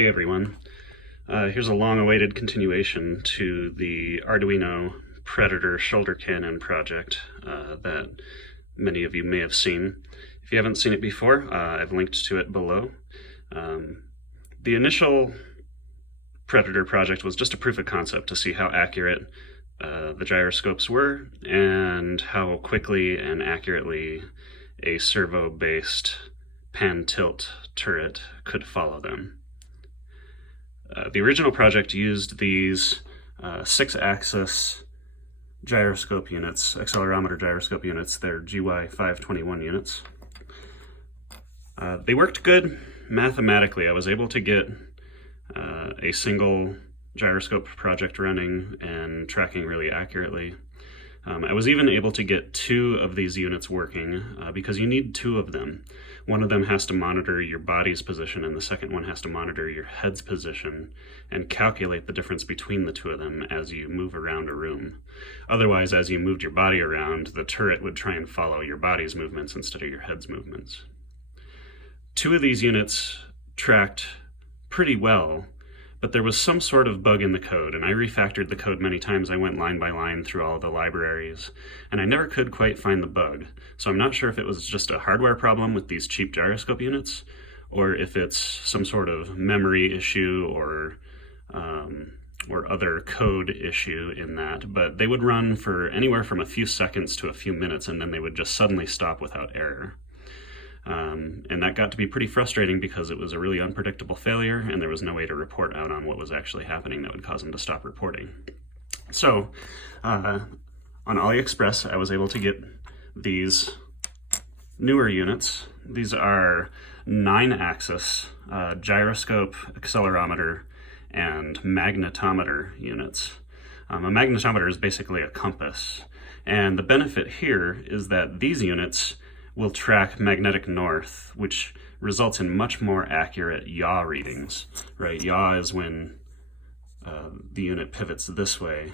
Hey everyone, here's a long-awaited continuation to the Arduino Predator shoulder cannon project that many of you may have seen. If you haven't seen it before, I've linked to it below. The initial Predator project was just a proof of concept to see how accurate the gyroscopes were and how quickly and accurately a servo-based pan-tilt turret could follow them. The original project used these 6-axis gyroscope units, accelerometer gyroscope units. They're GY521 units. They worked good mathematically. I was able to get a single gyroscope project running and tracking really accurately. I was even able to get 2 of these units working because you need 2 of them. One of them has to monitor your body's position and the second one has to monitor your head's position and calculate the difference between the 2 of them as you move around a room. Otherwise, as you moved your body around, the turret would try and follow your body's movements instead of your head's movements. 2 of these units tracked pretty well, but there was some sort of bug in the code, and I refactored the code many times. I went line by line through all the libraries, and I never could quite find the bug. So I'm not sure if it was just a hardware problem with these cheap gyroscope units, or if it's some sort of memory issue or other code issue in that. But they would run for anywhere from a few seconds to a few minutes, and then they would just suddenly stop without error. And that got to be pretty frustrating because it was a really unpredictable failure and there was no way to report out on what was actually happening that would cause them to stop reporting. So on AliExpress, I was able to get these newer units. These are 9-axis gyroscope, accelerometer, and magnetometer units. A magnetometer is basically a compass. And the benefit here is that these units will track magnetic north, which results in much more accurate yaw readings, right? Yaw is when the unit pivots this way.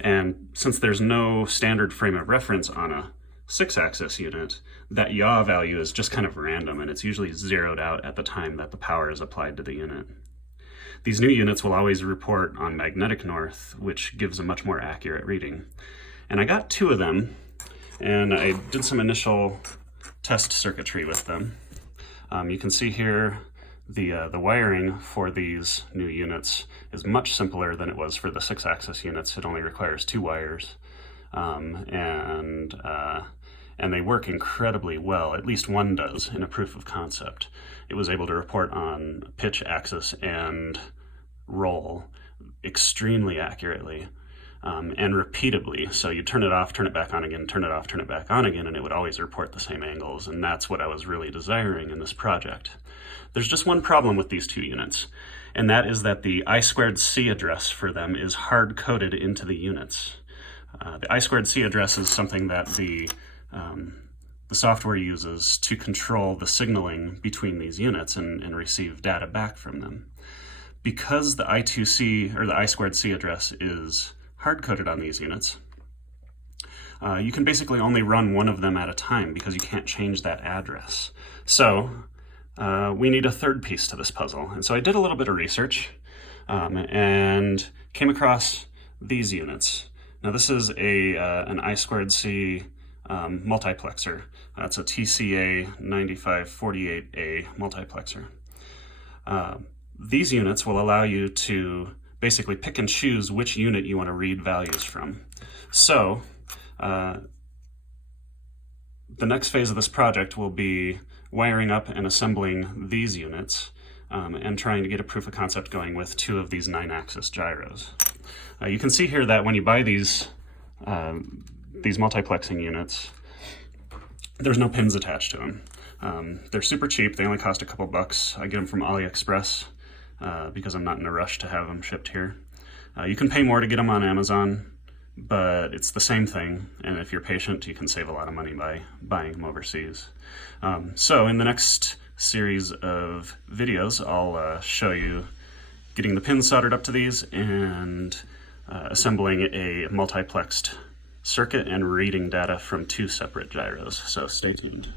And since there's no standard frame of reference on a 6-axis unit, that yaw value is just kind of random, and it's usually zeroed out at the time that the power is applied to the unit. These new units will always report on magnetic north, which gives a much more accurate reading. And I got 2 of them, and I did some initial test circuitry with them. You can see here the wiring for these new units is much simpler than it was for the 6-axis units. It only requires 2 wires, and they work incredibly well. At least one does in a proof of concept. It was able to report on pitch, axis, and roll extremely accurately. And repeatedly. So you turn it off, turn it back on again, turn it off, turn it back on again, and it would always report the same angles, and that's what I was really desiring in this project. There's just one problem with these 2 units, and that is that the I2C address for them is hard-coded into the units. The I2C address is something that the software uses to control the signaling between these units and receive data back from them. Because the I2C, or the I2C address is hard-coded on these units, you can basically only run one of them at a time because you can't change that address. So we need a third piece to this puzzle. And so I did a little bit of research and came across these units. Now this is an I2C multiplexer. It's a TCA 9548A multiplexer. These units will allow you to basically pick and choose which unit you want to read values from. So the next phase of this project will be wiring up and assembling these units and trying to get a proof of concept going with 2 of these 9-axis gyros. You can see here that when you buy these multiplexing units, there's no pins attached to them. They're super cheap. They only cost a couple bucks. I get them from AliExpress. Because I'm not in a rush to have them shipped here. You can pay more to get them on Amazon, but it's the same thing, and if you're patient, you can save a lot of money by buying them overseas. So in the next series of videos, I'll show you getting the pins soldered up to these and assembling a multiplexed circuit and reading data from 2 separate gyros, so stay tuned.